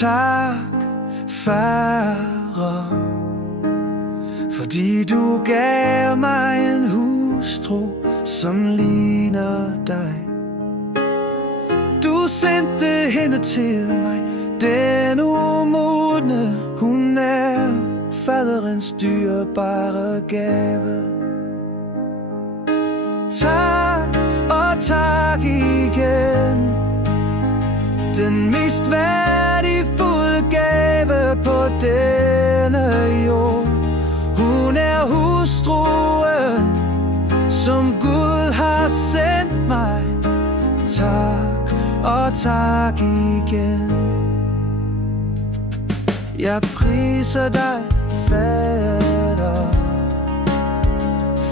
Tak, Fader, fordi du gav mig en hustru, som ligner dig. Du sendte hende til mig, den umodne. Hun er faderens dyrebare gave. Tak og tak igen. Den mest værdifulde gave på denne jord. Hun er hustruen, som Gud har sendt mig. Tak og tak igen. Jeg priser dig, Fader,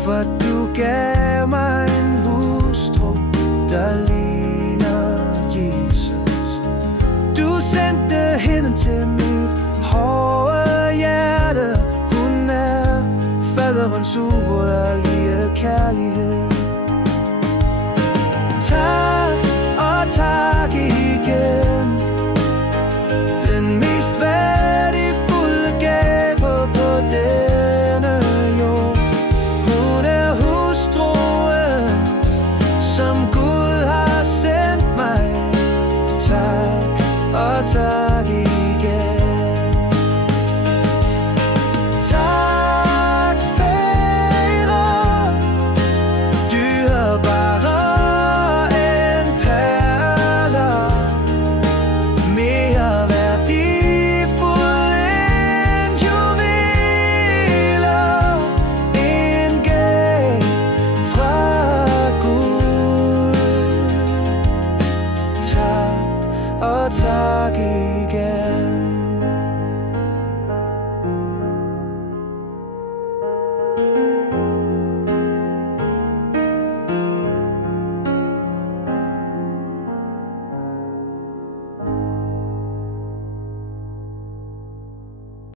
for du gav mig en hustru, der ligner Jesus. Du sendte hende til mit hårde hjerte. Hun er faderens uvurderlige kærlighed. Tak og tak igen. Den mest værdifulde gave på denne jord. Hun er hustruen, som Gud har sendt mig. Tak og tak igen. Tak, Fader, dyrebare end perler, mere værdifuld end juveler, en gave fra Gud. Tak og tak igen.